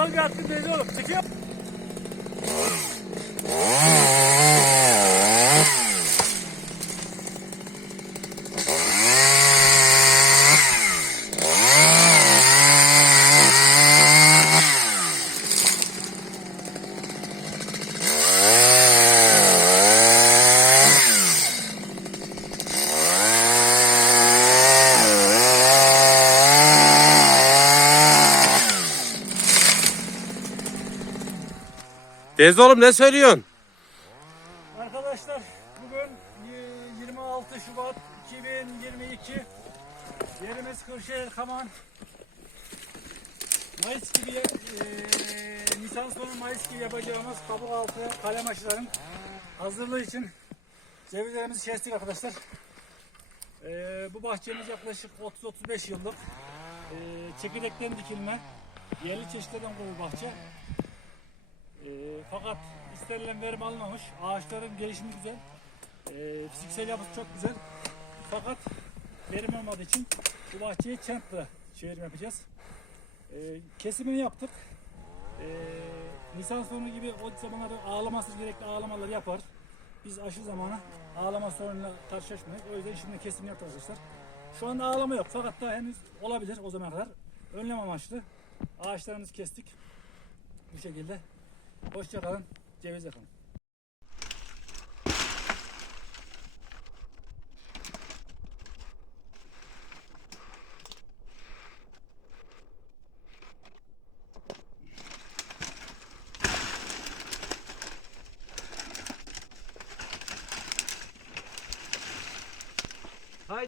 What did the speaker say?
Buradan bir attı deniz oğlum. Çıkıyor. Ne söylüyorsun? Arkadaşlar bugün y- 26 Şubat 2022 yerimiz Kırşehir Kaman Mayıs gibi eee Nisan sonu Mayıs gibi yapacağımız kabuk altı kalem aşıların hazırlığı için cevizlerimizi kestik arkadaşlar. Eee, bu bahçemiz yaklaşık 30-35 yıllık eee çekirdekten dikilme yerli çeşitlerden kurulu bahçe. Fakat istenilen verim almamış. Ağaçların gelişimi güzel. Ee, fiziksel yapısı çok güzel. Fakat verim olmadığı için bu bahçeye çentla çevirim yapacağız. Ee, kesimini yaptık. Ee, Nisan sonu gibi o zamanları ağlaması gerekli ağlamaları yapar. Biz aşı zamanı ağlama sorunuyla karşılaşmadık. O yüzden şimdi kesim yaptık arkadaşlar. Şu anda ağlama yok fakat daha henüz olabilir o zamana kadar. Önlem amaçlı ağaçlarımızı kestik. Bu şekilde. Hoşçakalın. Ceviz yakalım.